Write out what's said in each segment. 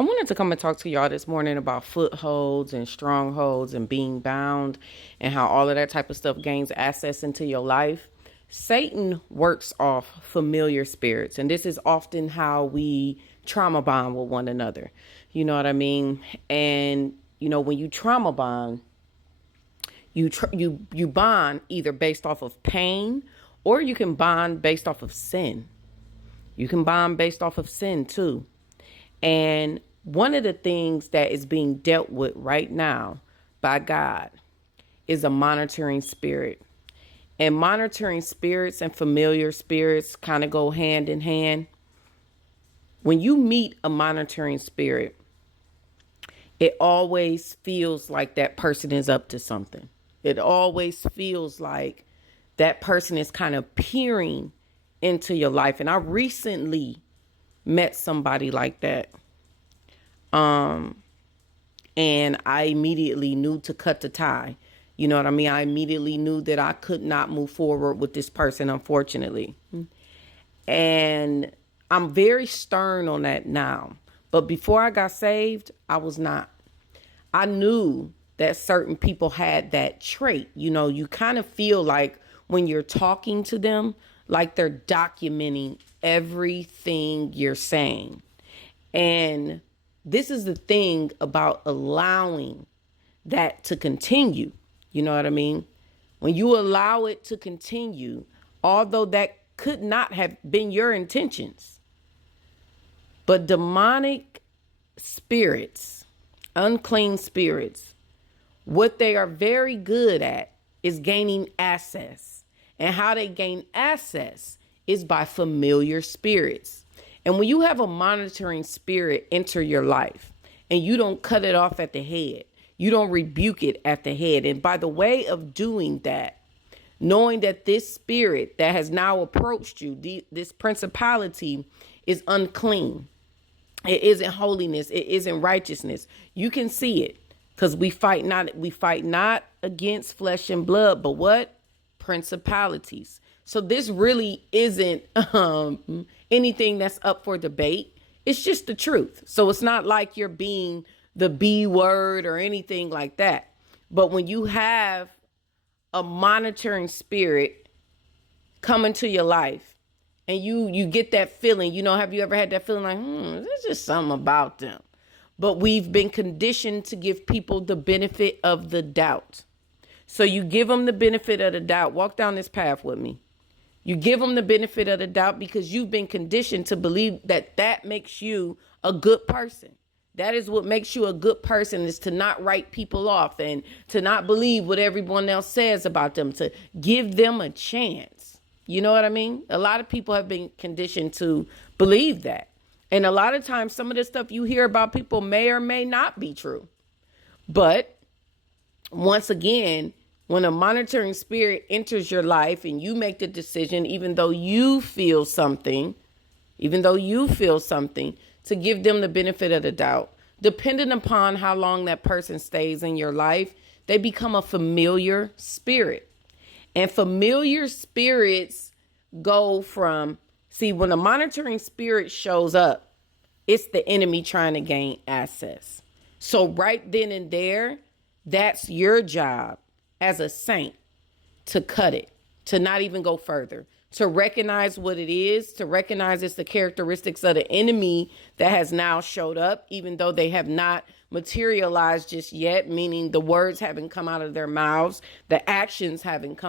I wanted to come and talk to y'all this morning about footholds and strongholds and being bound and how all of that type of stuff gains access into your life. Satan works off familiar spirits, and this is often how we trauma bond with one another. You know what I mean? And when you trauma bond, you bond either based off of pain, or you can bond based off of sin. You can bond based off of sin too. And one of the things that is being dealt with right now by God is a monitoring spirit. And monitoring spirits and familiar spirits kind of go hand in hand. When you meet a monitoring spirit, it always feels like that person is up to something. It always feels like that person is kind of peering into your life. And I recently met somebody like that. And I immediately knew to cut the tie. You know what I mean? I immediately knew that I could not move forward with this person, unfortunately. And I'm very stern on that now. But before I got saved, I was not. I knew that certain people had that trait. You kind of feel like when you're talking to them, like they're documenting everything you're saying. And this is the thing about allowing that to continue. You know what I mean? When you allow it to continue, although that could not have been your intentions, but demonic spirits, unclean spirits, what they are very good at is gaining access. And how they gain access is by familiar spirits. And when you have a monitoring spirit enter your life and you don't cut it off at the head, you don't rebuke it at the head. And by the way of doing that, knowing that this spirit that has now approached you, this principality is unclean. It isn't holiness. It isn't righteousness. You can see it because we fight not against flesh and blood, but what? Principalities. So this really isn't anything that's up for debate. It's just the truth. So it's not like you're being the B word or anything like that. But when you have a monitoring spirit come into your life and you get that feeling, have you ever had that feeling like, there's just something about them? But we've been conditioned to give people the benefit of the doubt. So you give them the benefit of the doubt. Walk down this path with me. You give them the benefit of the doubt because you've been conditioned to believe that makes you a good person. That is what makes you a good person, is to not write people off and to not believe what everyone else says about them, to give them a chance. You know what I mean? A lot of people have been conditioned to believe that. And a lot of times some of the stuff you hear about people may or may not be true. But once again, when a monitoring spirit enters your life and you make the decision, even though you feel something, to give them the benefit of the doubt, depending upon how long that person stays in your life, they become a familiar spirit. And familiar spirits go from, when a monitoring spirit shows up, it's the enemy trying to gain access. So right then and there, that's your job as a saint to cut it, to not even go further, to recognize what it is, to recognize it's the characteristics of the enemy that has now showed up, even though they have not materialized just yet, meaning the words haven't come out of their mouths, the actions hasn't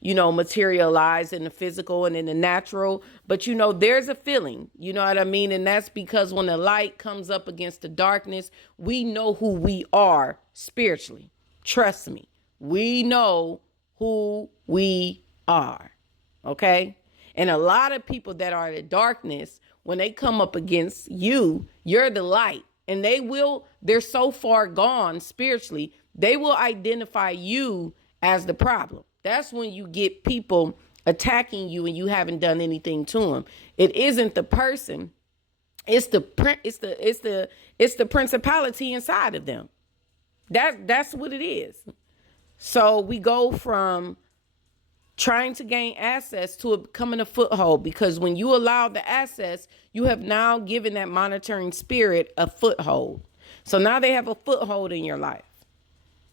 materialized in the physical and in the natural. But there's a feeling, you know what I mean? And that's because when the light comes up against the darkness, we know who we are spiritually. Trust me, we know who we are. Okay. And a lot of people that are in the darkness, when they come up against you, you're the light, and they're so far gone spiritually, they will identify you as the problem. That's when you get people attacking you and you haven't done anything to them. It isn't the person. It's the principality inside of them. That's what it is. So we go from trying to gain access to becoming a foothold, because when you allow the access, you have now given that monitoring spirit a foothold. So now they have a foothold in your life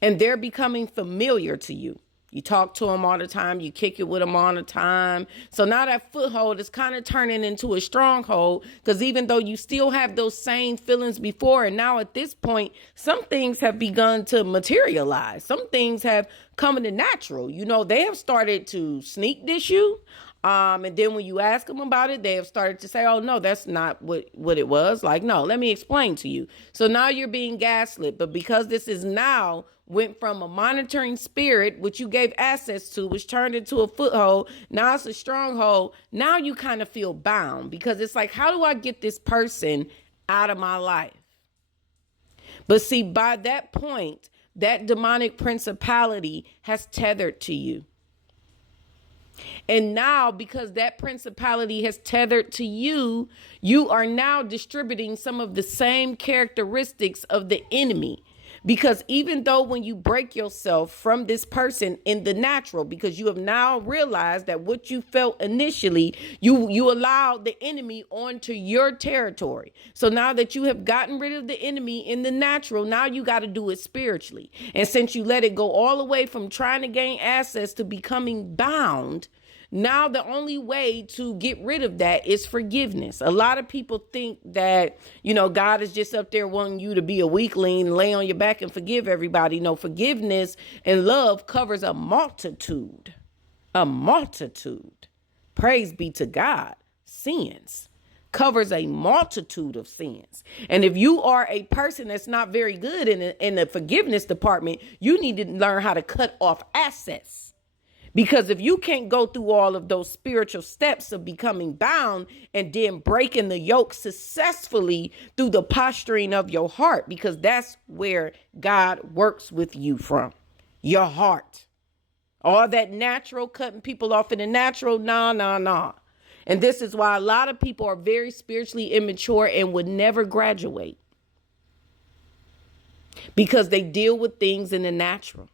and they're becoming familiar to you. You talk to them all the time. You kick it with them all the time. So now that foothold is kind of turning into a stronghold, because even though you still have those same feelings before, and now at this point, some things have begun to materialize. Some things have come into natural. You know, they have started to sneak dish you. And then when you ask them about it, they have started to say, oh, no, that's not what it was. Like, no, let me explain to you. So now you're being gaslit. But because this is now went from a monitoring spirit, which you gave access to, which turned into a foothold, now it's a stronghold. Now you kind of feel bound, because it's like, how do I get this person out of my life? But see, by that point, that demonic principality has tethered to you. And now, because that principality has tethered to you, you are now distributing some of the same characteristics of the enemy. Because even though when you break yourself from this person in the natural, because you have now realized that what you felt initially, you allowed the enemy onto your territory. So now that you have gotten rid of the enemy in the natural, now you got to do it spiritually. And since you let it go all the way from trying to gain access to becoming bound, now the only way to get rid of that is forgiveness. A lot of people think that, you know, God is just up there wanting you to be a weakling, lay on your back and forgive everybody. No, forgiveness and love covers a multitude. A multitude. Praise be to God. Sins covers a multitude of sins. And if you are a person that's not very good in the forgiveness department, you need to learn how to cut off access. Because if you can't go through all of those spiritual steps of becoming bound and then breaking the yoke successfully through the posturing of your heart, because that's where God works with you from, your heart. All that natural, cutting people off in the natural, nah. And this is why a lot of people are very spiritually immature and would never graduate, because they deal with things in the natural.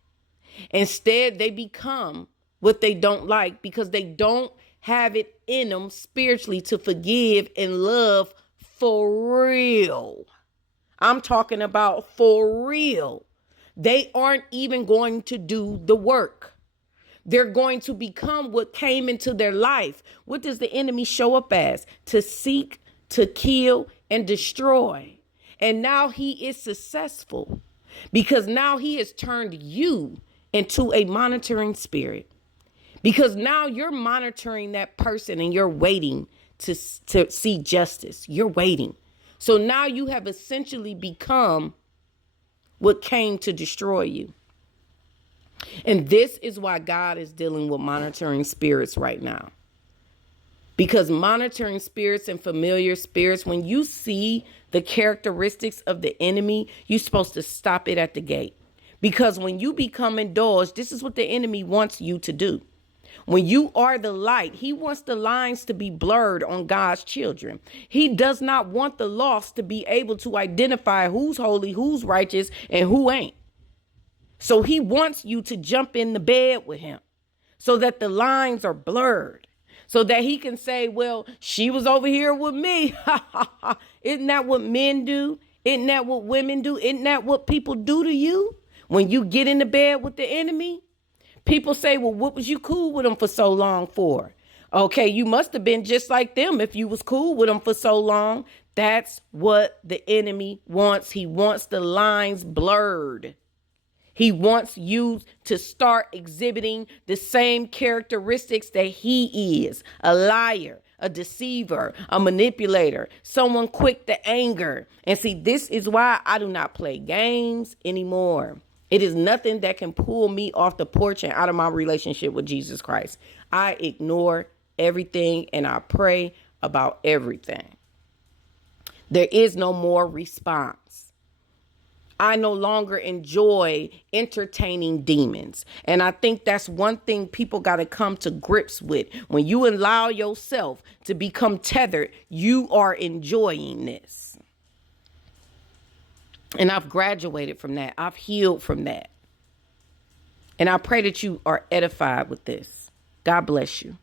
Instead, they become what they don't like, because they don't have it in them spiritually to forgive and love for real. I'm talking about for real. They aren't even going to do the work. They're going to become what came into their life. What does the enemy show up as? To seek, to kill, and destroy. And now he is successful, because now he has turned you into a monitoring spirit. Because now you're monitoring that person and you're waiting to see justice. You're waiting. So now you have essentially become what came to destroy you. And this is why God is dealing with monitoring spirits right now. Because monitoring spirits and familiar spirits, when you see the characteristics of the enemy, you're supposed to stop it at the gate. Because when you become indulged, this is what the enemy wants you to do. When you are the light, he wants the lines to be blurred on God's children. He does not want the lost to be able to identify who's holy, who's righteous, and who ain't. So he wants you to jump in the bed with him so that the lines are blurred, so that he can say, well, she was over here with me. Isn't that what men do? Isn't that what women do? Isn't that what people do to you when you get in the bed with the enemy? People say, well, what was you cool with them for so long for? Okay, you must have been just like them if you was cool with them for so long. That's what the enemy wants. He wants the lines blurred. He wants you to start exhibiting the same characteristics that he is: a liar, a deceiver, a manipulator, someone quick to anger. And see, this is why I do not play games anymore. It is nothing that can pull me off the porch and out of my relationship with Jesus Christ. I ignore everything and I pray about everything. There is no more response. I no longer enjoy entertaining demons. And I think that's one thing people got to come to grips with. When you allow yourself to become tethered, you are enjoying this. And I've graduated from that. I've healed from that. And I pray that you are edified with this. God bless you.